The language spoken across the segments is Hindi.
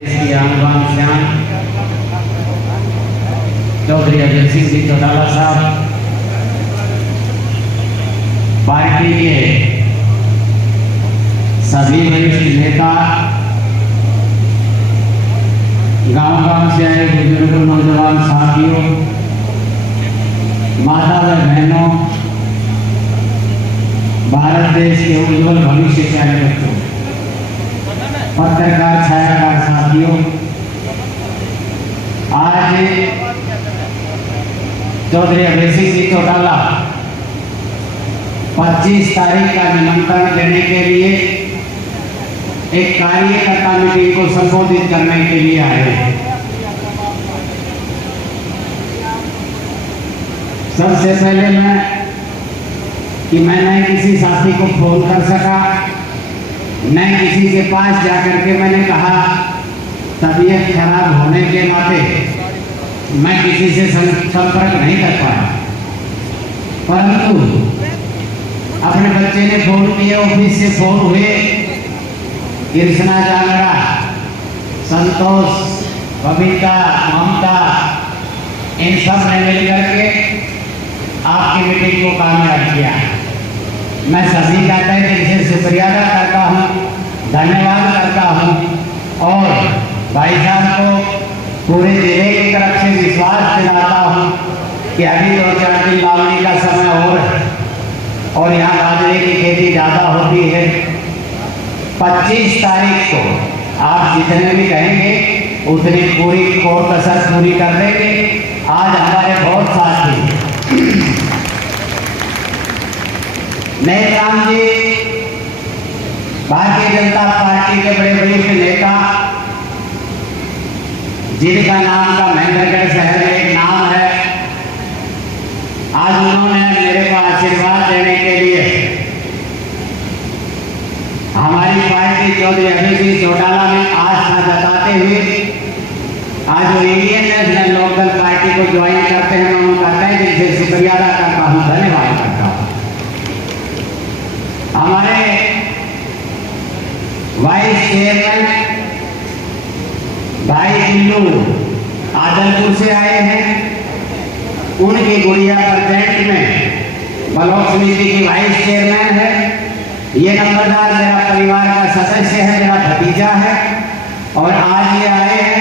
श्याम चौधरी अजय सिंह जी चौटाला साहब, पार्टी के सभी वरिष्ठ नेता, गांव-गांव से आए बुजुर्ग नौजवान साथियों, माता व बहनों, भारत देश के उज्जवल भविष्य के आने बच्चों, पत्रकार छायाकार साथियों, आज चौधरी अजय सिंह जी चौटाला 25 तारीख का निमंत्रण देने के लिए एक कार्यकर्ता मीटिंग को संबोधित करने के लिए आए हैं। सबसे पहले मैं न किसी साथी को फोन कर सका, न किसी के पास जाकर के मैंने कहा, तबीयत खराब होने के नाते मैं किसी से संपर्क नहीं कर पाया। परंतु अपने बच्चे ने फोन किया, ऑफिस से फोन हुए, कृष्णा जांगड़ा, संतोष, बबीता, ममता, इन सब ने मिलकर के आपकी मीटिंग को कामयाब किया। मैं सभी का तहे दिल से शुक्रिया अदा करता हूँ, धन्यवाद करता हूँ और भाई साहब को पूरे जिले की तरफ से विश्वास दिलाता हूँ कि अभी 2-4 दिन लावणी का समय और यहाँ बाजरे की खेती ज़्यादा होती है। 25 तारीख को आप जितने भी कहेंगे उतनी पूरी कोर कसर पूरी कर देंगे। आज हमारे बहुत साथी नेत्राम जी, भारतीय जनता पार्टी के बड़े वरिष्ठ नेता, जिनका नाम का महेंद्रगढ़ शहर में एक नाम है, आज उन्होंने मेरे को आशीर्वाद देने के लिए हमारी पार्टी चौधरी अजय सिंह चौटाला में आस्था जताते हुए आज वो इंडियन नेशनल लोकदल पार्टी को ज्वाइन करते हैं। मैं उनका तहे दिल से शुक्रिया अदा करता हूँ, धन्यवाद करता हूँ। हमारे वाइस चेयरमैन भाई बिल्लू आदलपुर से आए हैं, उनकी गुड़िया प्रेजेंट में ब्लॉक समिति की वाइस चेयरमैन है। ये नंबरदार मेरा परिवार का सदस्य है, मेरा भतीजा है और आज ये आए हैं।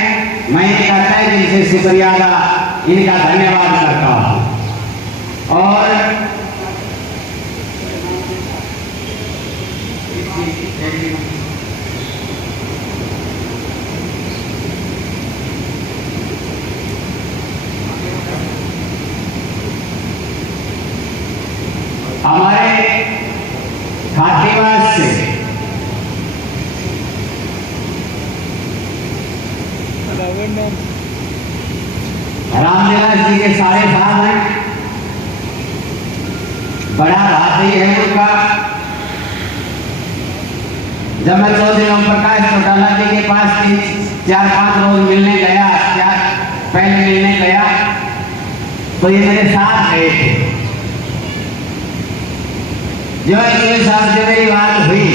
मैं इनका तहे दिल से शुक्रिया अदा, इनका धन्यवाद करता हूँ। और हमारे खातीवास से रामनिवास जी के सारे साहब हैं, बड़ा भाती है उनका। जब मैं चौधरी ओम प्रकाश चौटाला जी के पास 4-5 रोज मिलने गया, पहले मिलने गया, तो ये मेरे साथ गए थे। जो साहब से मेरी बात हुई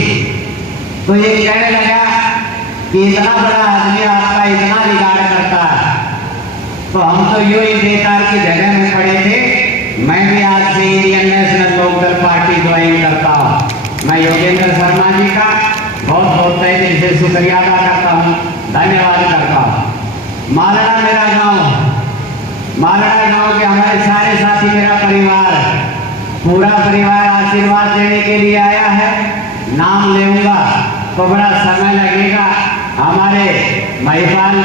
तो ये कहने लगा कि इतना बड़ा आदमी आपका इतना बिगाड़ करता है, तो हम तो यूं ही बेकार की जगह में पड़े थे। मैं भी आज से Indian National Lokdal party join करता हूँ। मैं योगेंद्र शर्मा जी का बहुत बहुत तहे दिल से शुक्रिया अदा करता हूँ, धन्यवाद करता हूँ। मालड़ा मेरा गाँव, मालड़ा गाँव के हमारे सारे साथी, मेरा परिवार, पूरा परिवार आशीर्वाद देने के लिए आया है। नाम लेऊंगा तो बड़ा समय लगेगा। हमारे महिपाल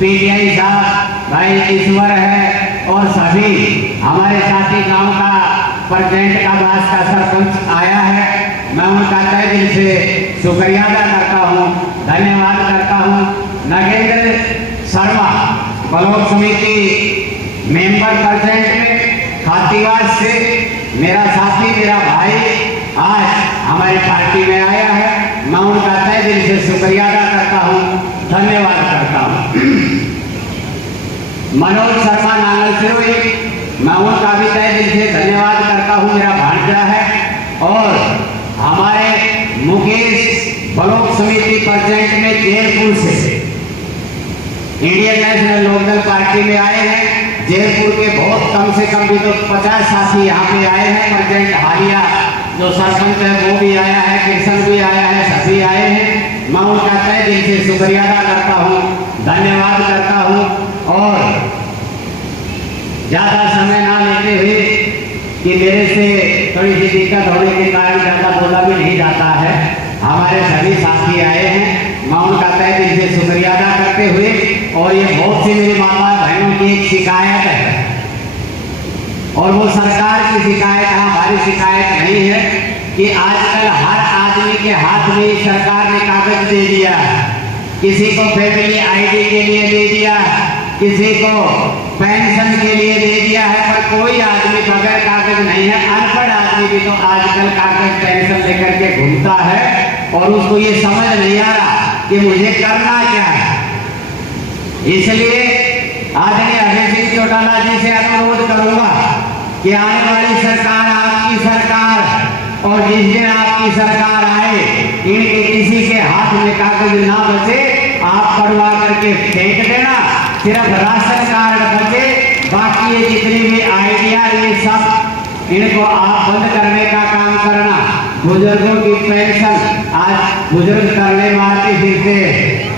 पीटीआई साहब, भाई ईश्वर है और सभी हमारे साथी, गांव का प्रेसिडेंट का बास का सरपंच आया है। मैं उनका तहे दिल से शुक्रिया अदा करता हूँ, धन्यवाद करता हूँ। नगेंद्र शर्मा ब्लॉक समिति मेंबर प्रेसिडेंट में खातीवास से मेरा साथी, मेरा भाई आज हमारी पार्टी में आया है। मैं उनका तहे दिल से शुक्रिया अदा करता हूँ, धन्यवाद करता हूँ। मनोज शर्मा नांगल सिरोही, मैं उनका भी तहे दिल से धन्यवाद करता हूँ, मेरा भांजा है। और हमारे मुकेश ब्लॉक समिति प्रेसिडेंट में जयपुर से इंडियन नेशनल लोकदल पार्टी में आए हैं। जयपुर के बहुत कम से कम भी तो 50 साथी यहाँ पे आए हैं। प्रेसिडेंट हालिया जो सरपंच है वो भी आया है, किशन भी आया है, सभी आए हैं। मैं उनका तहे दिल से शुक्रिया अदा करता हूँ, धन्यवाद करता हूँ। और ज्यादा समय ना लेते हुए कि मेरे से थोड़ी सी दिक्कत होने के कारण ज्यादा बोला भी नहीं जाता है, हमारे सभी साथी आए हैं। मैं उनका तहे दिल से शुक्रिया अदा करते हुए, और ये बहुत सी मेरी माता बहनों की एक शिकायत है, और वो सरकार की शिकायत है, हमारी शिकायत नहीं है, कि आजकल हर आदमी के हाथ में सरकार ने कागज दे दिया। किसी को फैमिली आईडी के लिए दे दिया, किसी को पेंशन के लिए दे दिया है, पर कोई आदमी बगैर कागज नहीं है। अनपढ़ आदमी भी तो आजकल कागज पेंशन लेकर के घूमता है, और उसको ये समझ नहीं आ रहा कि मुझे करना क्या है। इसलिए आदरणीय अजय सिंह चौटाला जी से अनुरोध करूंगा कि आने वाली सरकार आपकी सरकार, और जिस दिन आपकी सरकार आए, इनके किसी के हाथ में कागज ना बचे, आप पढ़वा करके फेंक देना। सिर्फ राशन कार्ड बचे, बाकी ये जितनी भी आइडिया ये सब इनको आप बंद करने का काम करना। बुजुर्गों की पेंशन, आज बुजुर्ग करने मारती फिरते,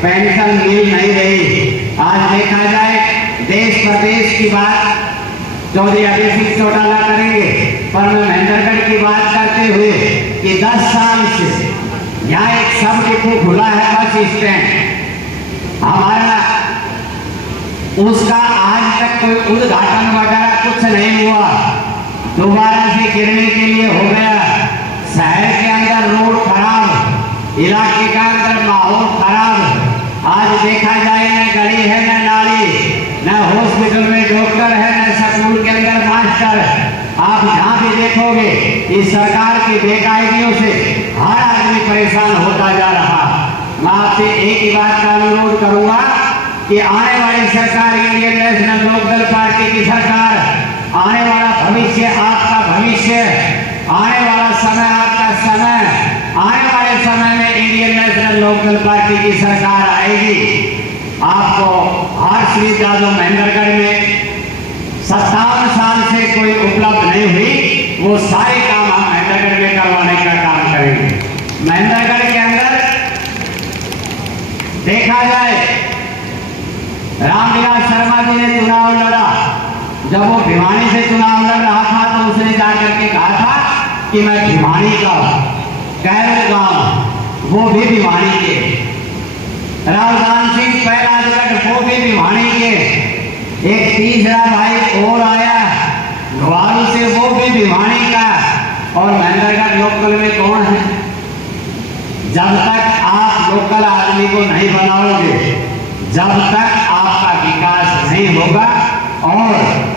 पेंशन मिल नहीं रही। आज देखा जाए देश प्रदेश की बात चौधरी अजय सिंह चौटाला करेंगे, पर मैं महेंद्रगढ़ की बात करते हुए कि 10 साल से यहाँ एक सब डिपो खुला है, बस स्टैंड हमारा, उसका आज तक कोई उद्घाटन वगैरह कुछ नहीं हुआ। दोबारा से गिरने के लिए हो गया। शहर के अंदर रोड खराब, इलाके का अंदर माहौल खराब। आज देखा जाए न गली है, न नाली, न हॉस्पिटल में डॉक्टर है, न स्कूल के अंदर मास्टर। आप जहाँ भी देखोगे इस सरकार की बेकायदियों से हर आदमी परेशान होता जा रहा। मैं आपसे एक ही बात का अनुरोध करूंगा कि आने वाली सरकार, इंडियन नेशनल लोकदल पार्टी की सरकार, आने वाला भविष्य आपका भविष्य, आने वाला समय आपका समय, आने वाले समय में इंडियन नेशनल लोकदल पार्टी की सरकार आएगी। आपको हर सुविधा जो महेंद्रगढ़ में 57 साल से कोई उपलब्ध नहीं हुई, वो सारे काम हम महेंद्रगढ़ में करवाने का काम करेंगे। महेंद्रगढ़ के अंदर देखा जाए, रामविलास शर्मा जी ने चुनाव लड़ा। जब वो भिवानी से चुनाव लड़ रहा था तो उसने जाकर के कहा था कि मैं भिवानी का, कैरल गांव वो भी भिवानी के, रावदान सिंह पहला जगत वो भी भिवानी के, एक तीसरा भाई और आया ग्वाल से वो भी भिवानी का, और महेंद्रगढ़ लोकल में कौन है? जब तक आप लोकल आदमी को नहीं बनाओगे, जब तक आपका विकास नहीं होगा। और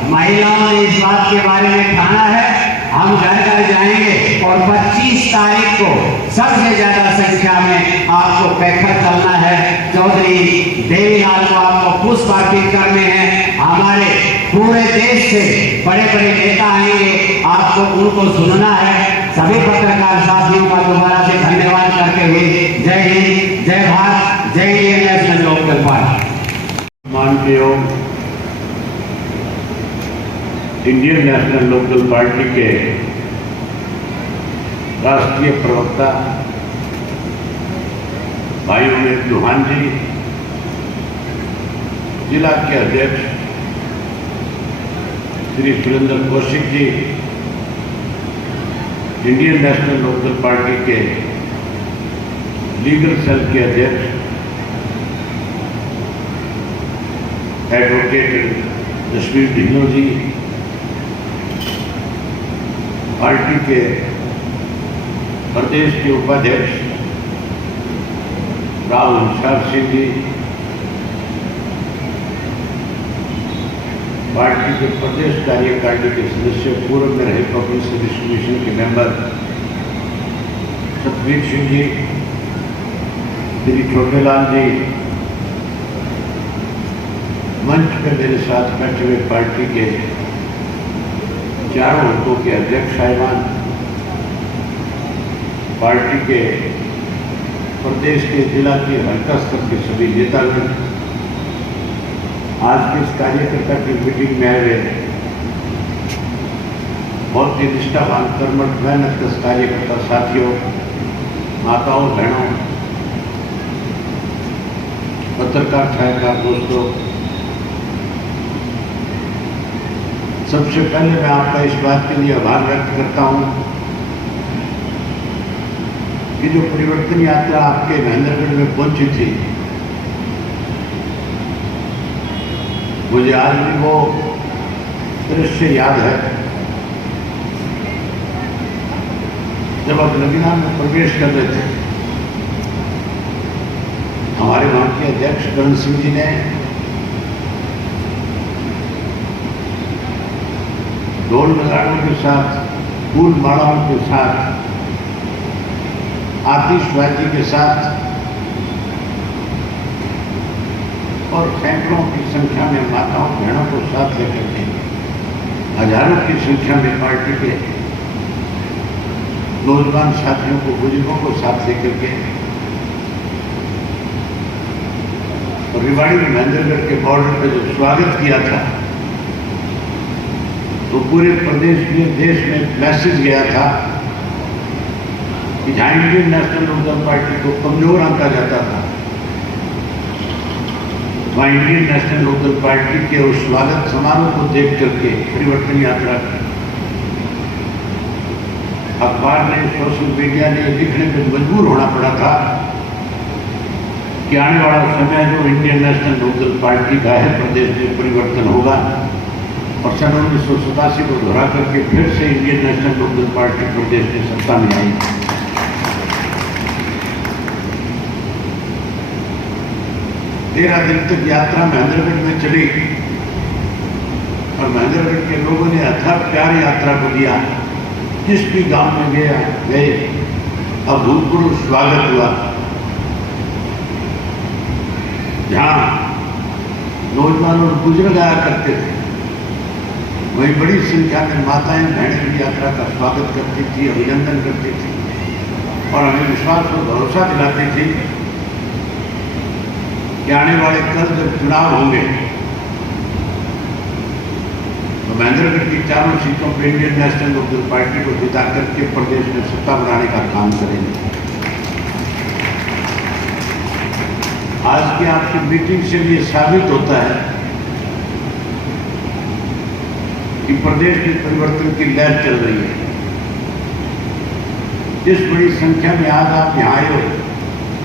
महिलाओं ने इस बात के बारे में ठाना है, हम घर घर जाएंगे और 25 तारीख को सबसे ज्यादा संख्या में आपको पैकर चलना है। चौधरी देवीलाल को आपको पुष्प अर्पित करने हैं। हमारे पूरे देश से बड़े बड़े नेता आएंगे, आपको उनको सुनना है। सभी पत्रकार साथियों का दोबारा से धन्यवाद करते हुए जय हिंद, जय भारत, जय इंडियन नेशनल लोकदल पार्टी। माननीय इंडियन नेशनल लोकदल पार्टी के राष्ट्रीय प्रवक्ता भाई उमेश चौहान जी, जिला के अध्यक्ष Shri Surendra Kaushik ji, Indian National Lokdal party के लीगल सेल के अध्यक्ष एडवोकेट जसवीर ढिल्लों जी, पार्टी के प्रदेश के उपाध्यक्ष राव हंसार सिंह जी, पार्टी के प्रदेश कार्यकारिणी के सदस्य, पूर्व में रहे पब्लिक सर्विस कमीशन के मेंबर सतवीर सिंह जी, श्री छोटेलाल जी, मंच पर मेरे साथ बैठे हुए पार्टी के चारों वर्गों के अध्यक्ष साहिबान, पार्टी के प्रदेश के जिला के हल्का स्तर के सभी नेतागण, आज के इस कार्यकर्ता की मीटिंग में आए हुए बहुत ही निष्ठावान कर्मठ मेहनत कश कार्यकर्ता साथियों, माताओं, बहनों, पत्रकार छायाकार दोस्तों, सबसे पहले मैं आपका इस बात के लिए आभार व्यक्त करता हूं कि जो परिवर्तन यात्रा आपके महेंद्रगढ़ में पहुंची थी, मुझे आज भी वो दृश्य याद है जब आप नगीना में प्रवेश कर रहे थे। हमारे वहां के अध्यक्ष करण सिंह जी ने ढोल नगाड़ों के साथ, फूल मालाओं के साथ, आतिशबाजी के साथ और सैकड़ों की संख्या में माताओं बहनों को साथ लेकर के, हजारों की संख्या में पार्टी के नौजवान साथियों को, बुजुर्गों को साथ लेकर के और रेवाड़ी में महेंद्रगढ़ के बॉर्डर पे जो स्वागत किया था, तो पूरे प्रदेश में, देश में मैसेज गया था कि जहां इंडियन नेशनल लोकदल पार्टी को कमजोर आंका जाता था, वहां इंडियन नेशनल लोकदल पार्टी के उस स्वागत समारोह को देख करके परिवर्तन यात्रा की अखबार ने, सोशल मीडिया ने लिखने पर मजबूर होना पड़ा था कि आने वाला समय जो इंडियन नेशनल लोकदल पार्टी का है, प्रदेश में परिवर्तन होगा और सन 1987 को दोहरा करके फिर से इंडियन नेशनल लोकदल पार्टी प्रदेश में सत्ता में आई। 13 दिन तक यात्रा महेंद्रगढ़ में चली और महेंद्रगढ़ के लोगों ने अथक प्यार यात्रा को दिया। जिस भी गांव में गए अभूतपूर्व स्वागत हुआ। जहां नौजवान और बुजुर्ग आया करते थे, वही बड़ी संख्या में माताएं बहनें भी यात्रा का स्वागत करती थी, अभिनंदन करती थी और हमें विश्वास और भरोसा दिलाती थी कि आने वाले कल जब चुनाव होंगे तो महेंद्रगढ़ की चारों सीटों पर इंडियन नेशनल लोकदल पार्टी को जिता करके प्रदेश में सत्ता बनाने का काम करेंगे। आज की आपकी मीटिंग से ये साबित होता है कि प्रदेश में परिवर्तन की लहर चल रही है। इस बड़ी संख्या में आज आप यहाँ आए हो,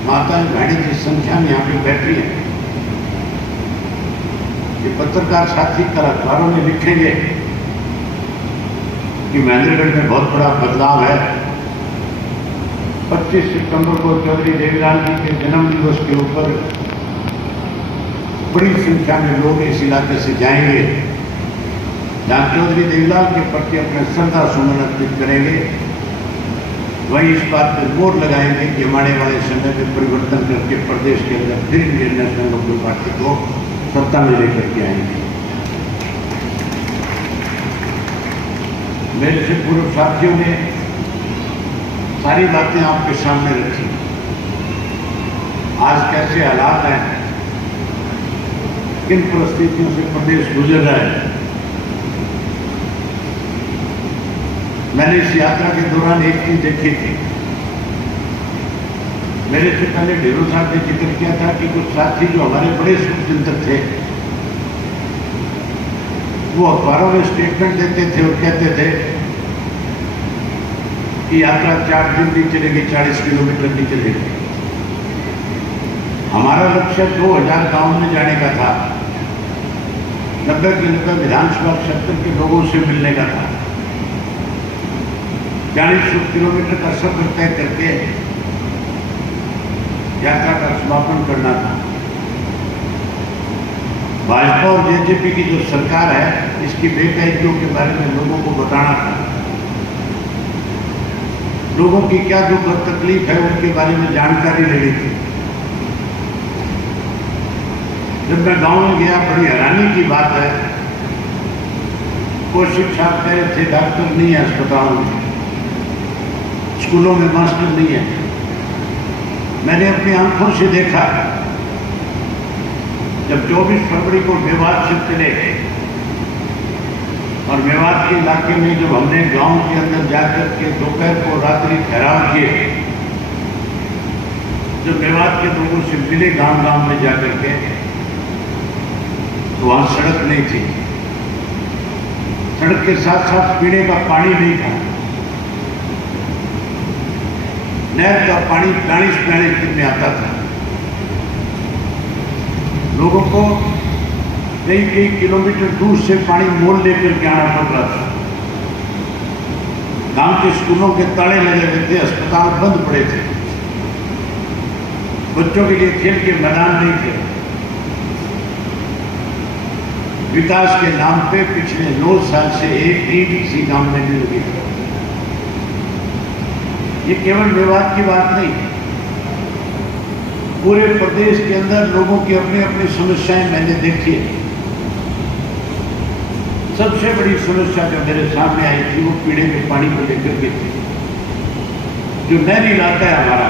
माताएं बहनें जिस संख्या में यहाँ पे बैठी हैं, ये पत्रकार साथी कल अखबारों में लिखेंगे कि महेंद्रगढ़ में बहुत बड़ा बदलाव है। 25 सितंबर को चौधरी देवीलाल जी के जन्म दिवस के ऊपर बड़ी संख्या में लोग इस इलाके से जाएंगे, जहाँ चौधरी देवीलाल के प्रति अपने श्रद्धा सुमन अर्पित करेंगे। वहीं इस बात पर जोर लगाएंगे कि आने वाले समय में परिवर्तन करके प्रदेश के अंदर फिर इंडियन नेशनल लोकदल पार्टी को सत्ता में लेकर के आएंगे। मेरे से पूर्व साथियों ने सारी बातें आपके सामने रखी। आज कैसे हालात हैं, किन परिस्थितियों से प्रदेश गुजर रहा है। मैंने इस यात्रा के दौरान एक चीज देखी थी। मेरे से पहले ढेरों साहब ने जिक्र किया था कि कुछ साथी जो हमारे बड़े शुभचिंतक थे, वो अखबारों में स्टेटमेंट देते थे और कहते थे कि यात्रा 4 दिन नहीं चलेगी, 40 किलोमीटर नहीं चलेगी। हमारा लक्ष्य 2000 गांव में जाने का था, 90 के 90 विधानसभा क्षेत्र के लोगों से मिलने का था, 40 किलोमीटर का सफर तय करके यात्रा का समापन करना था। भाजपा और जेजेपी की जो सरकार है, इसकी बेकायदियों के बारे में लोगों को बताना था। लोगों की क्या दुख और तकलीफ है उनके बारे में जानकारी लेनी थी। जब मैं गांव में गया, बड़ी हैरानी की बात है, कौशिक साहब कह रहे थे डॉक्टर नहीं है अस्पतालों में, स्कूलों में मास्टर नहीं है। मैंने अपनी आंखों से देखा जब 24 फरवरी को मेवात से चले और मेवात के इलाके में जब हमने गांव के अंदर जाकर के दोपहर को रात्रि ठहराव किए, जब मेवात के लोगों से मिले गांव में जाकर के, तो वहां सड़क नहीं थी, सड़क के साथ साथ पीने का पानी नहीं था। नहर का पानी 40-42 दिन में आता था। लोगों को कई किलोमीटर दूर से पानी मोल लेकर के आना पड़ रहा था। गांव के स्कूलों के ताले लगे हुए थे, अस्पताल बंद पड़े थे, बच्चों के लिए खेल के मैदान नहीं थे। विकास के नाम पे पिछले 9 साल से एक ईंट किसी गांव में नहीं लगी। ये केवल मेवात की बात नहीं, पूरे प्रदेश के अंदर लोगों की अपनी अपनी समस्याएं मैंने देखी है। सबसे बड़ी समस्या जो मेरे सामने आई थी वो पीने के पानी को लेकर के थी। जो नहरी इलाका है हमारा,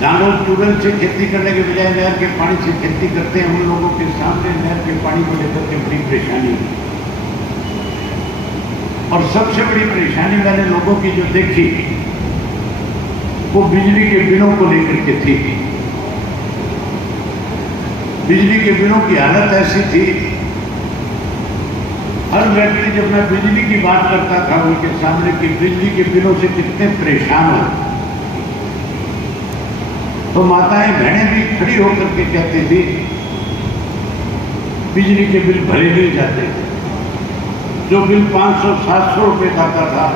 जहाँ लोग ट्यूबवेल से खेती करने के बजाय नहर के पानी से खेती करते हैं, उन लोगों के सामने नहर के पानी को लेकर के बड़ी परेशानी है। और सबसे बड़ी परेशानी मैंने लोगों की जो देखी वो बिजली के बिलों को लेकर के थी। बिजली के बिलों की हालत ऐसी थी, हर व्यक्ति जब मैं बिजली की बात करता था उनके सामने कि बिजली के बिलों से कितने परेशान हो, तो माताएं बहनें भी खड़ी होकर के कहती थी बिजली के बिल भरे नहीं जाते। जो बिल 500-700 रुपए का आता था,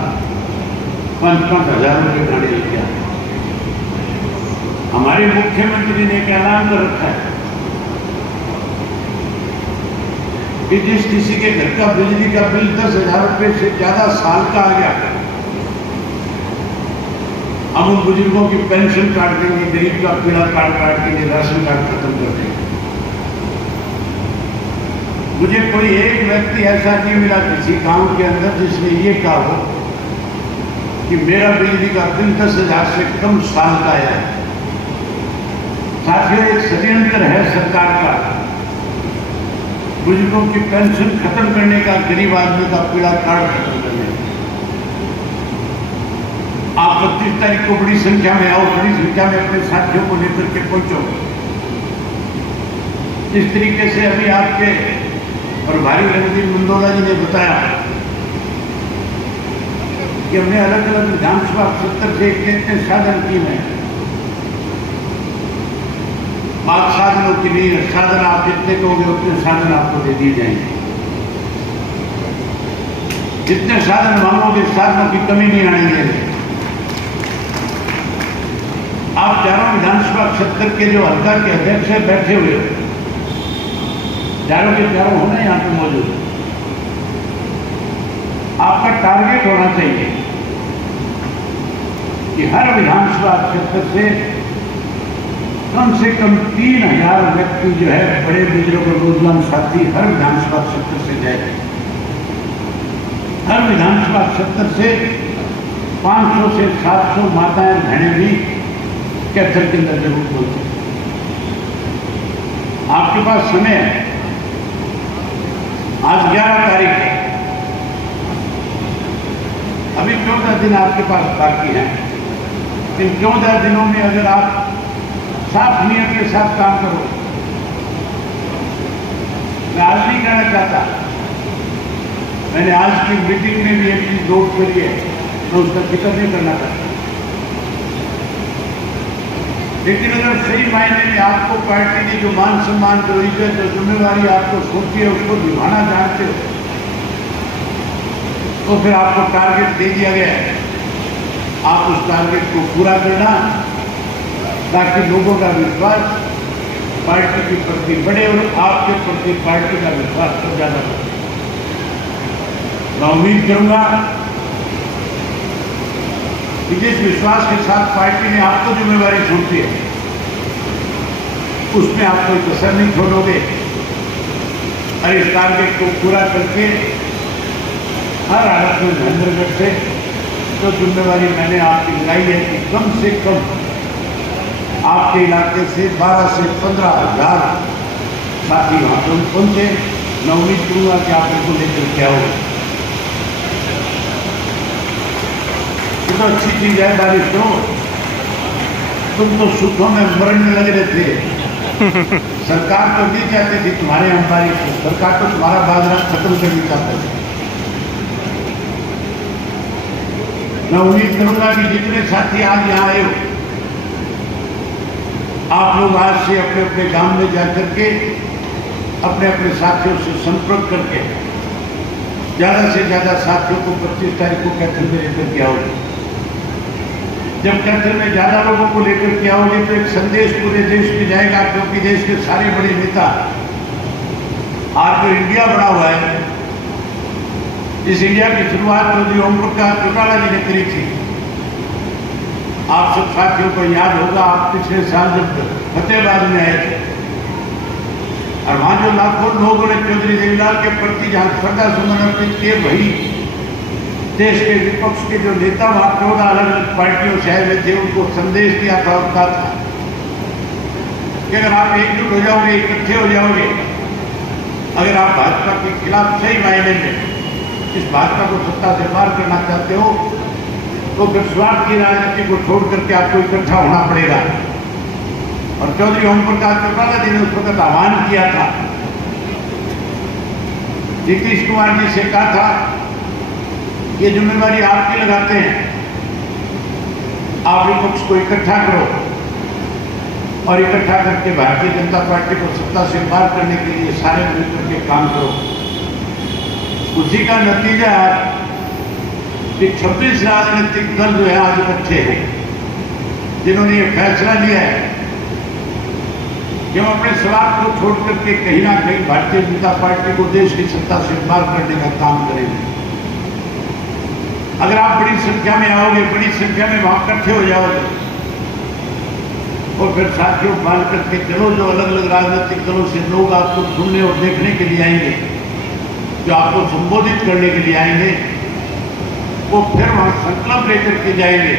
5-5 हजार रुपए गाड़ी लेके आते। हमारे मुख्यमंत्री ने एक ऐलान कर रखा है कि जिस किसी के घर का बिजली का बिल 10,000 रुपए से ज्यादा साल का आ गया, हम उन बुजुर्गों की पेंशन काट देंगे, गरीब का पीला कार्ड काट देंगे, राशन कार्ड खत्म कर देंगे। मुझे कोई एक व्यक्ति ऐसा नहीं मिला किसी गांव के अंदर जिसने ये कहा हो कि मेरा बिजली का बिल 10,000 से कम साल का आया है। साथियों, एक षड्यंत्र है सरकार का बुजुर्गों की पेंशन खत्म करने का, गरीब आदमी का पीला कार्ड खत्म करने का। आप 25 तारीख को बड़ी संख्या में आओ, बड़ी संख्या में अपने साथियों को लेकर के पहुंचो। इस तरीके से अभी आपके प्रभारी रणदीप मंडोला जी ने बताया कि हमने अलग अलग विधानसभा क्षेत्र से इतने साधन किए हैं। बात साधनों की नहीं है, साधन आप जितने कहोगे उतने साधन आपको दे दिए जाएंगे। जितने साधन मांगोगे साधनों की कमी नहीं आने देंगे। आप चारों विधानसभा क्षेत्र के जो हल्का के अध्यक्ष है बैठे हुए हो, चारों के चारों होना यहाँ पे मौजूद है। आपका टारगेट होना चाहिए कि हर विधानसभा क्षेत्र से कम 3,000 व्यक्ति जो है बड़े बुजुर्ग और नौजवान साथी हर विधानसभा क्षेत्र से जाए। हर विधानसभा क्षेत्र से 500 से 700 माताएं बहनें भी कैथल के अंदर जरूर पहुंचे। आपके पास समय है, आज 11 तारीख है, अभी 14 दिन आपके पास बाकी हैं। इन 14 दिनों में अगर आप साफ नियत के साथ काम करो, मैं आज नहीं कहना चाहता, मैंने आज की मीटिंग में भी एक चीज नोट करी है, मैं उसका जिक्र नहीं करना चाहता। लेकिन अगर सही मायने में आपको पार्टी की जो मान सम्मान, जो इज्जत, जो जिम्मेवारी आपको सौंपी है उसको निभाना जानते हो, तो फिर आपको टारगेट दे दिया गया है, आप उस टारगेट को पूरा करना, ताकि लोगों का विश्वास पार्टी के प्रति बढ़े और आपके प्रति पार्टी का विश्वास तो ज्यादा बढ़े। मैं उम्मीद करूंगा कि जिस विश्वास के साथ पार्टी ने आपको जिम्मेवारी सौंपी है उसमें आप कोई कसर नहीं छोड़ोगे और इस टारगेट को पूरा करके हर हालत में महेंद्रगढ़ से जो जिम्मेवारी मैंने आपकी लगाई है कि कम से कम आपके इलाके से 12 से 15 हज़ार साथी वहाँ पर पहुँचे। मैं उम्मीद करूँगा कि आप इनको लेकर के आओगे। ये तो अच्छी चीज़ है बारिश तो। तुम तो सुखों में मरने लग रहे थे। सरकार तो नहीं चाहती थी तुम्हारे यहाँ बारिश को, सरकार तो तुम्हारा बाजरा खत्म करना चाहती थी। मैं उम्मीद करूंगा कि जितने साथी आज यहाँ आए हो, आप लोग आज से अपने अपने गांव में जाकर के अपने अपने साथियों से संपर्क करके ज़्यादा से ज़्यादा साथियों को 25 तारीख को कैथल में लेकर के आओगे। जब कैथल में ज़्यादा लोगों को लेकर के आओगे तो एक संदेश पूरे देश में जाएगा, क्योंकि देश के सारे बड़े नेता, आज जो इंडिया बना हुआ है, इस इंडिया की शुरुआत चौधरी ओम प्रकाश चौटाला जी ने करी थी। आप सब साथियों को याद होगा, आप पिछले साल जब फतेहाबाद में आए थे और वहां जो लाखों लोगों ने चौधरी देवीलाल के प्रति जहां श्रद्धा सुमन अर्पित किए, वही देश के विपक्ष के जो नेता वहां 14 अलग अलग पार्टियों से आए हुए थे, उनको संदेश दिया था और कहा था कि अगर आप एकजुट हो जाओगे, इकट्ठे हो जाओगे, अगर आप भाजपा के खिलाफ सही मायने में इस भाजपा को सत्ता से पार करना चाहते हो, तो फिर स्वार्थ की राजनीति को छोड़ करके आपको इकट्ठा होना पड़ेगा। और चौधरी ओम प्रकाश चौटाला जी ने उस वक्त आह्वान किया था, नीतीश कुमार जी से कहा था, ये जिम्मेवारी आपकी लगाते हैं, आप विपक्ष को इकट्ठा करो और इकट्ठा करके भारतीय जनता पार्टी को सत्ता से पार करने के लिए सारे मिलकर के काम करो। उसी का नतीजा है कि 26 राजनीतिक दल जो है आज इकट्ठे हैं, जिन्होंने ये फैसला लिया है कि हम अपने स्वार्थ को छोड़ करके कहीं ना कहीं भारतीय जनता पार्टी को देश की सत्ता से पार करने का काम करेंगे। अगर आप बड़ी संख्या में आओगे, बड़ी संख्या में वहां इकट्ठे हो जाओगे, और फिर साथियों मान करके चलो, जो अलग अलग राजनीतिक दलों से लोग आपको सुनने और देखने के लिए आएंगे, जो आपको संबोधित करने के लिए आएंगे, वो फिर वहां संकल्प लेकर के जाएंगे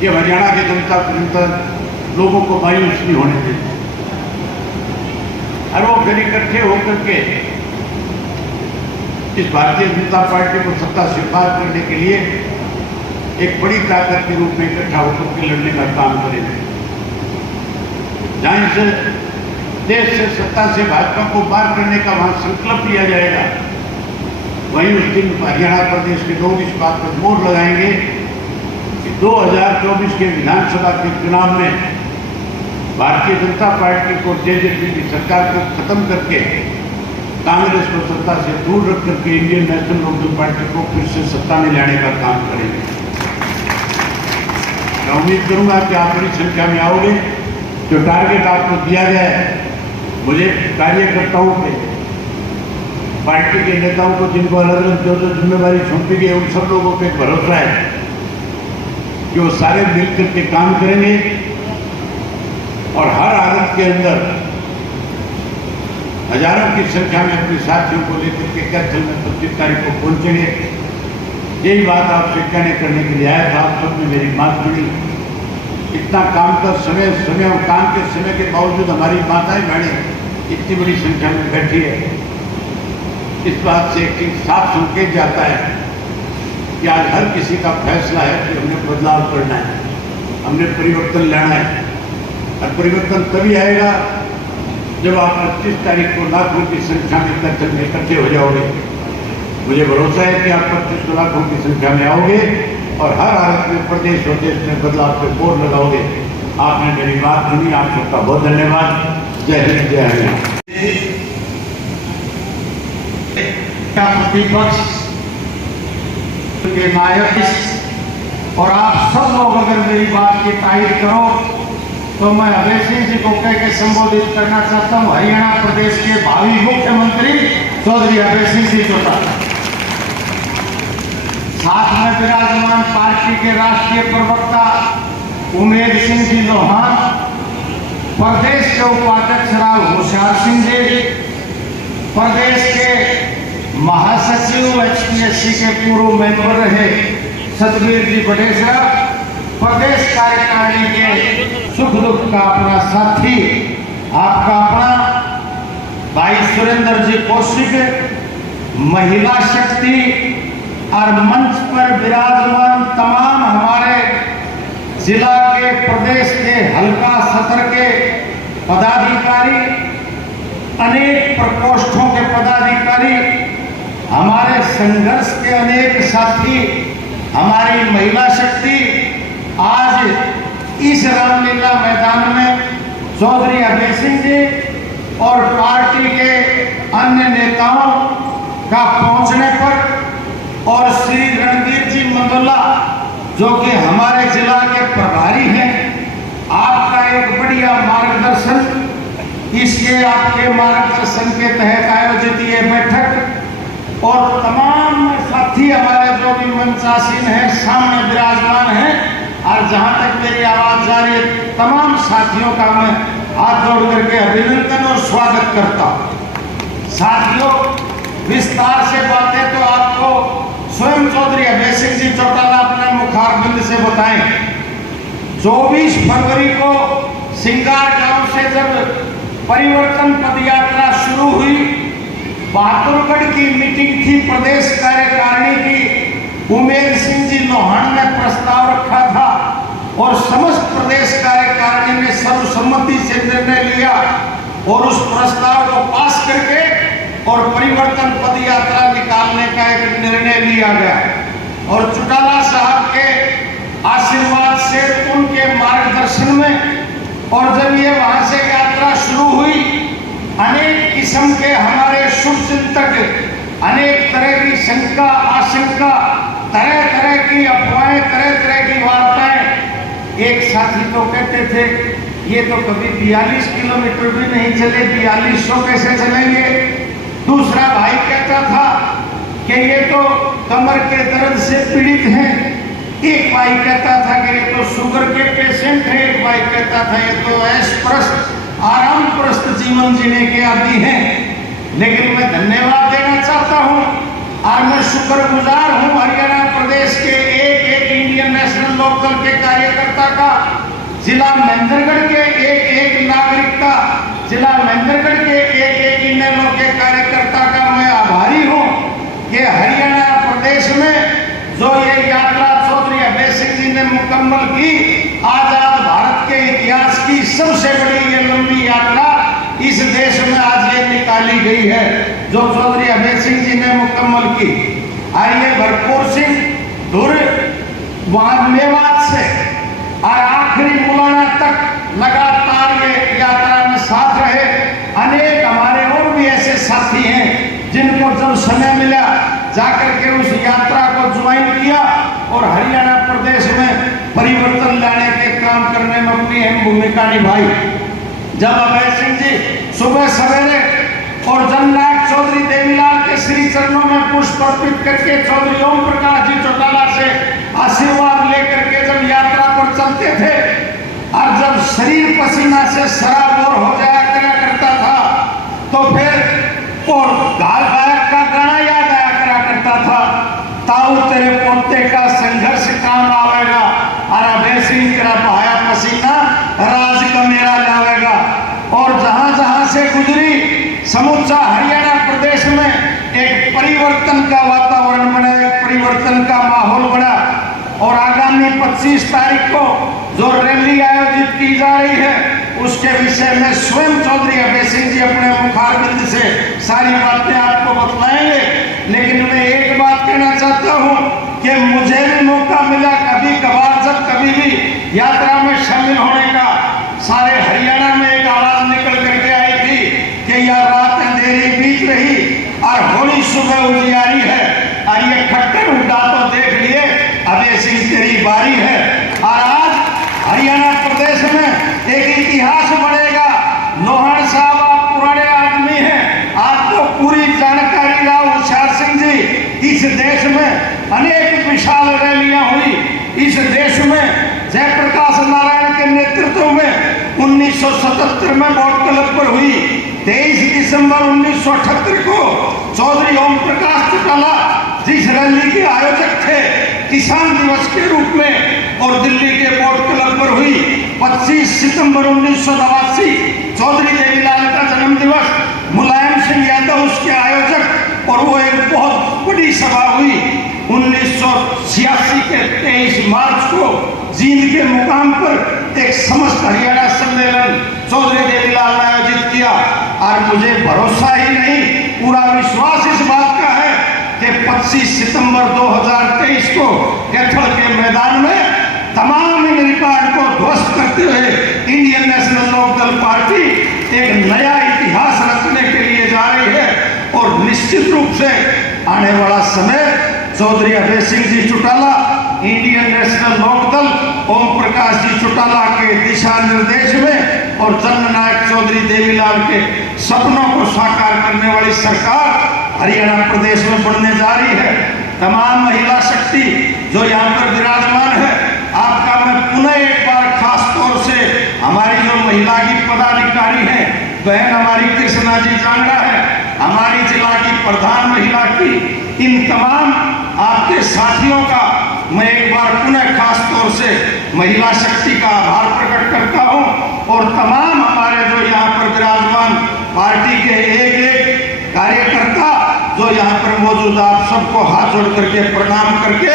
कि हरियाणा की जनता निरंतर लोगों को मायूस नहीं होने देती। और वो फिर इकट्ठे होकर के इस भारतीय जनता पार्टी को सत्ता से पार करने के लिए एक बड़ी ताकत के रूप में इकट्ठा होकर के लड़ने का काम करेंगे। जहां से देश से सत्ता से भाजपा को पार करने का वहां संकल्प लिया जाएगा, वहीं उस दिन हरियाणा प्रदेश के लोग इस बात पर मोहर लगाएंगे कि 2024 के विधानसभा के चुनाव में भारतीय जनता पार्टी को, जेजेपी की सरकार को खत्म करके कांग्रेस को सत्ता से दूर रख करके इंडियन नेशनल लोकदल पार्टी को फिर से सत्ता में लाने का काम करेंगे। मैं उम्मीद करूंगा कि आप बड़ी संख्या में आओगे। जो टारगेट आपको दिया गया है, मुझे कार्यकर्ताओं के, पार्टी के नेताओं को, जिनको अलग अलग जो जिम्मेवारी सौंपी गई है, उन सब लोगों पर भरोसा है कि वो सारे मिलकर के काम करेंगे और हर हालत के अंदर हजारों की संख्या में अपने साथियों को लेकर के कैथल में 25 तारीख को पहुंचेंगे। यही बात आपसे कहने करने के लिए आया था। आप सब ने मेरी बात सुनी। इतना काम का समय और काम के समय के बावजूद हमारी माताएं बहनें इतनी बड़ी संख्या में बैठी है। इस बात से एक चीज साफ संकेत जाता है कि आज हर किसी का फैसला है कि हमने बदलाव करना है, हमने परिवर्तन लाना है। और परिवर्तन तभी आएगा जब आप 25 तारीख को लाखों की संख्या में कैथल में इकट्ठे हो जाओगे। मुझे भरोसा है कि आप 25 लाखों की संख्या में आओगे और हर हालत में प्रदेश और देश में बदलाव पे बोर्ड लगाओगे। आपने मेरी बात सुनी, आप सबका बहुत धन्यवाद। जय हिंद, जय हरियाणा। प्रतिपक्ष के नायक और आप सब लोग अगर मेरी बात की तारीफ करो तो मैं अभय सिंह जी को कह के संबोधित करना चाहता हूं। हरियाणा प्रदेश के भावी मुख्यमंत्री चौधरी अभय सिंह जी चौटाला, साथ में विराजमान पार्टी के राष्ट्रीय प्रवक्ता उमेद सिंह जी लोहान, प्रदेश के उपाध्यक्ष राव होशियार सिंह जी, प्रदेश के महासचिव HPSC के पूर्व मेंबर रहे सतबीर जी बडेसरा प्रदेश कार्यकारिणी के सुख दुख का अपना साथी, आपका अपना भाई सुरेंद्र जी कौशिक, महिला शक्ति और मंच पर विराजमान तमाम हमारे जिला के, प्रदेश के, हल्का सत्र के पदाधिकारी, अनेक प्रकोष्ठों के पदाधिकारी, हमारे संघर्ष के अनेक साथी, हमारी महिला शक्ति आज इस रामलीला मैदान में चौधरी अभय सिंह जी और पार्टी के अन्य नेताओं का पहुंचने पर और श्री रणदीप जी मंदोला जो कि हमारे जिला के प्रभारी हैं, आपका एक बढ़िया मार्गदर्शन, इसके आपके मार्गदर्शन के तहत आयोजित ये बैठक और तमाम साथी हमारे जो भी मंचासीन हैं, सामने विराजमान हैं और जहां तक मेरी आवाज जा रही है, तमाम साथियों का मैं हाथ जोड़ करके अभिनंदन और स्वागत करता हूं। साथियों, विस्तार से बातें तो आपको स्वयं चौधरी अभय सिंह जी चौटाला अपने मुखारबिंद से बताएं। 24 फरवरी को सिंगार गांव से जब परिवर्तन पदयात्रा शुरू हुई, बहादुरगढ़ की मीटिंग थी प्रदेश कार्यकारिणी की, उमेर सिंह जी लोहान ने प्रस्ताव रखा था और समस्त प्रदेश कार्यकारिणी ने सर्वसम्मति से निर्णय लिया और उस प्रस्ताव को पास करके और परिवर्तन पदयात्रा निकालने का एक निर्णय लिया गया और चौटाला साहब के आशीर्वाद से, उनके मार्गदर्शन में और जब ये वहां से यात्रा शुरू हुई, अनेक किस्म के हमारे शुभचिंतक, अनेक तरह की शंका आशंका, तरह तरह की अफवाहें, तरह तरह की वार्ताएं। एक साथी तो कहते थे ये तो कभी 42 किलोमीटर भी नहीं चले, 4200 कैसे चलेंगे। दूसरा भाई कहता था कि ये तो कमर के दर्द से पीड़ित हैं। एक भाई कहता था कि ये तो शुगर के पेशेंट हैं। एक भाई कहता था ये तो ऐशप्रस्त आरामप्रस्त जीवन जीने के आदी हैं। लेकिन मैं धन्यवाद देना चाहता हूं और मैं शुक्रगुजार हूं हरियाणा प्रदेश के एक इंडियन नेशनल लोकदल के कार्यकर्ता का, जिला महेंद्रगढ़ के एक नागरिक का, जिला महेंद्रगढ़ के एक इनेलो के कार्यकर्ता का मैं आभारी हूं कि हरियाणा प्रदेश में जो ये यात्रा चौधरी अभय सिंह जी ने मुकम्मल की, आजाद भारत के इतिहास की सबसे बड़ी ये लंबी यात्रा इस देश में आज ये निकाली गई है, जो चौधरी अभय सिंह जी ने मुकम्मल की। और ये भरपूर सिंह धुर वहां मेवात से और आखिरी मुलाना तक लगातार ये यात्रा में साथ रहे। अनेक हमारे और भी ऐसे साथी हैं जिनको जब समय मिला जाकर के उस यात्रा को ज्वाइन किया और हरियाणा प्रदेश में परिवर्तन लाने के काम करने में अपनी अहम भूमिका निभाई। जब अभय सिंह जी सुबह सवेरे और जननायक चौधरी देवीलाल के श्री चरणों में पुष्प अर्पित करके चौधरी ओम प्रकाश जी चौटाला से आशीर्वाद लेकर के जब यात्रा पर चलते थे और जब शरीर पसीना से सराबोर हो जाया करता था तो फिर और गाल गायक का गाना याद आया करता था, ताऊ तेरे पोते का संघर्ष काम आवेगा और अभय सिंह तेरा बहाया पसीना राज का मेरा लावेगा। और जहां जहां से गुजरी समूचा हरियाणा प्रदेश में एक परिवर्तन का वातावरण बना, एक परिवर्तन का माहौल बना। और आगामी 25 तारीख को जो रैली आयोजित की जा रही है उसके विषय में स्वयं चौधरी अभय सिंह जी अपने मुखारबिंद से सारी बातें आपको बतलाएंगे। लेकिन मैं एक बात कहना चाहता हूं कि मुझे भी मौका मिला कभी कभार, जब कभी भी यात्रा में शामिल होने का, सारे हरियाणा में एक आवाज निकल करके आई थी कि यह रात अंधेरी बीत रही और होली सुबह उजियारी है और ये खट्टर उठा तो देख लिए अभय सिंह तेरी बारी है। और आज हरियाणा प्रदेश में एक इतिहास बनेगा। लोहान साहब आप पुराने आदमी हैं, आपको पूरी जानकारी राव होशियार सिंह जी, इस देश में अनेक विशाल रैलियां हुई। इस देश में जयप्रकाश नारायण के नेतृत्व में 1977 में बोट क्लब पर हुई। 23 दिसंबर 1978 को चौधरी ओम प्रकाश चौटाला जिस रैली के आयोजक थे, किसान दिवस के रूप में और दिल्ली के बोट क्लब पर हुई 25 सितंबर 1989 चौधरी देवीलाल का जन्म दिवस, मुलायम सिंह यादव उसके आयोजक, और वो एक बहुत बड़ी सभा हुई 1986 के 23 मार्च को जींद के मुकाम पर एक समस्त हरियाणा सम्मेलन चौधरी देवीलाल ने आयोजित किया। और मुझे भरोसा ही नहीं, पूरा विश्वास इस बात का है कि 25 सितंबर 2023 को कैथल के मैदान में तमाम इन रिकॉर्ड को ध्वस्त करते हुए इंडियन नेशनल लोकदल पार्टी एक नया इतिहास रचने के लिए जा रही है। और निश्चित रूप से आने वाला समय चौधरी अभय सिंह जी चौटाला, इंडियन नेशनल लोकदल, ओम प्रकाश जी चौटाला के दिशा निर्देश में और जननायक चौधरी देवीलाल के सपनों को साकार करने वाली सरकार हरियाणा प्रदेश में बनने जा रही है। तमाम महिला शक्ति जो यहाँ पर विराजमान है, आपका मैं पुनः एक बार खास तौर से हमारी जो महिला की पदाधिकारी है, बहन हमारी कृष्णा जी जांगड़ा है, हमारी जिला की प्रधान महिला की, इन तमाम आपके साथियों का मैं एक बार पुनः खास तौर से महिला शक्ति का आभार प्रकट करता हूं। और तमाम हमारे जो यहाँ पर विराजमान पार्टी के एक एक कार्यकर्ता जो यहाँ पर मौजूद, आप सबको हाथ जोड़ करके प्रणाम करके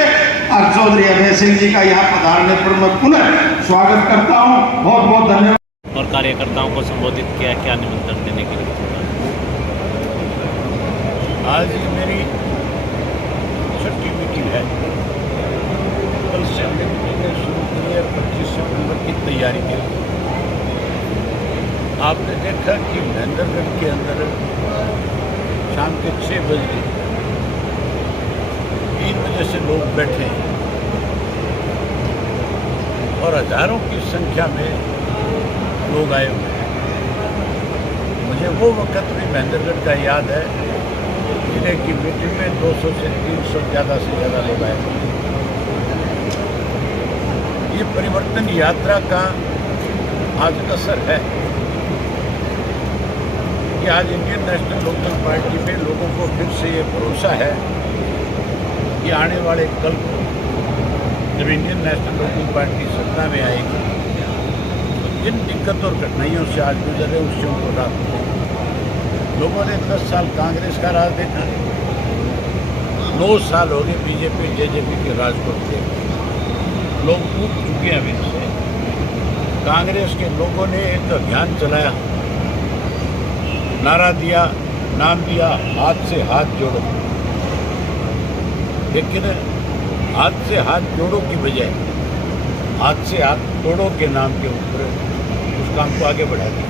और चौधरी अभय सिंह जी का यहाँ पधारने पर मैं पुनः स्वागत करता हूँ। बहुत बहुत धन्यवाद। और कार्यकर्ताओं को संबोधित किया, क्या निमंत्रण देने के लिए? आज मेरी छठी मीटिंग है। कल से हमने शुरू की है 25 सितंबर की तैयारी के लिए। आपने देखा कि महेंद्रगढ़ के अंदर शाम के 6 बजे 3 बजे से लोग बैठे हैं और हजारों की संख्या में लोग आए हुए हैं। मुझे वो वक्त भी महेंद्रगढ़ का याद है, जिन्हें की मीटिंग में 200 से 300 ज़्यादा से ज़्यादा लोग आए थे। ये परिवर्तन यात्रा का आज असर है कि आज इंडियन नेशनल लोकदल पार्टी में लोगों को फिर से ये भरोसा है कि आने वाले कल को जब इंडियन नेशनल लोकदल पार्टी सत्ता में आएगी, जिन दिक्कत और कठिनाइयों से आज गुजर रहे उससे उनको राहत मिलेगी। लोगों ने 10 साल कांग्रेस का राज देखा, 9 साल हो गए बीजेपी जेजेपी के राज को देखे। लोग ऊब चुके हैं अभी से। कांग्रेस के लोगों ने एक अभियान चलाया, नारा दिया, नाम दिया, हाथ से हाथ जोड़ो। लेकिन हाथ से हाथ जोड़ो की बजाय हाथ से हाथ तोड़ो के नाम के ऊपर उस काम को आगे बढ़ा दिया।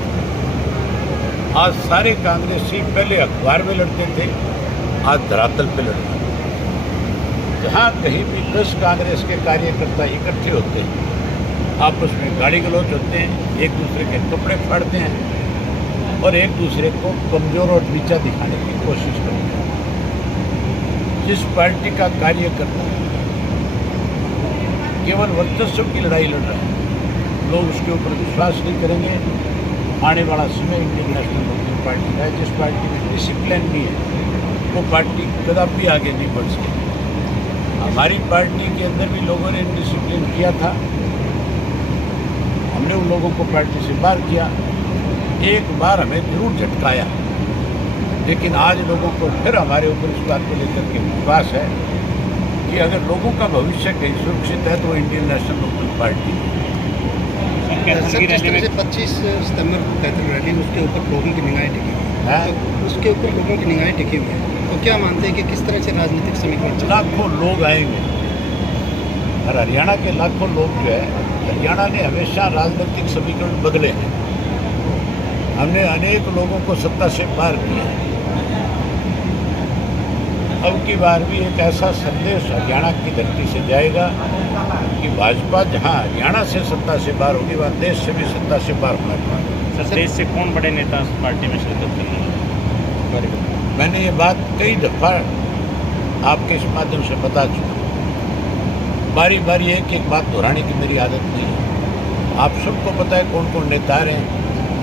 आज सारे कांग्रेसी पहले अखबार में लड़ते थे, आज धरातल पे लड़ते हैं। जहाँ कहीं भी 10 कांग्रेस के कार्यकर्ता इकट्ठे होते हैं, आपस में गाली गलौज होते हैं, एक दूसरे के कपड़े फाड़ते हैं और एक दूसरे को कमजोर और नीचा दिखाने की कोशिश करते हैं। जिस पार्टी का कार्यकर्ता केवल वर्चस्व की लड़ाई लड़ रहा है, लोग उसके ऊपर विश्वास नहीं करेंगे। आने वाला समय इंडियन नेशनल लोकदल पार्टी का है। जिस पार्टी में डिसिप्लिन नहीं है, वो पार्टी कदापि आगे नहीं बढ़ सकती। हमारी पार्टी के अंदर भी लोगों ने डिसिप्लिन किया था, हमने उन लोगों को पार्टी से बाहर किया। एक बार हमें जरूर झटकाया, लेकिन आज लोगों को फिर हमारे ऊपर इस बात को लेकर के विश्वास है कि अगर लोगों का भविष्य कहीं सुरक्षित है तो Indian National Lokdal party. Sir, जिस तरह से 25 सितंबर कैथल रैली, उसके ऊपर लोगों की निगाहें टिकी हुई है, तो उसके ऊपर लोगों की निगाहें टिकी हुई है, तो क्या मानते हैं कि किस तरह से राजनीतिक समीकरण चला? लाखों लोग आएंगे और हरियाणा के लाखों लोग जो है, हरियाणा ने हमेशा राजनीतिक समीकरण बदले हैं। हमने अनेक लोगों को सत्ता से पार किया। अब की बार भी एक ऐसा संदेश हरियाणा की धरती से जाएगा कि भाजपा जहां हरियाणा से सत्ता से बाहर होगी, वहाँ देश से भी सत्ता से बाहर होगा। सर, देश से कौन बड़े नेता उस पार्टी में शिरकत करेंगे? मैंने ये बात कई दफ़ा आपके इस माध्यम से बता चुका। बारी बारी एक एक बात दोहराने की मेरी आदत नहीं है। आप सबको पता है कौन कौन नेता हैं।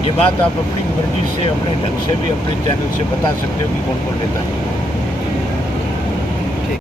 ये बात आप अपनी मर्जी से, अपने ढंग से भी अपने चैनल से बता सकते हो कि कौन कौन नेता है।